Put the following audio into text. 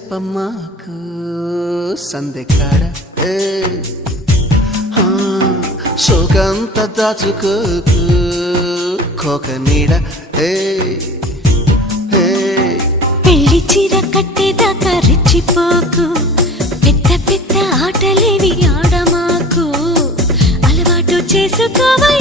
చెప్పమ్మాకు సందెకాడ సోకంత దాచుకోకు కోక నీడ పెళ్లి చీర కట్టేదాకా రెచ్చిపోకు పెద్ద పెద్ద ఆటలేవి ఆడమాకు అలవాటు చేసుకోవా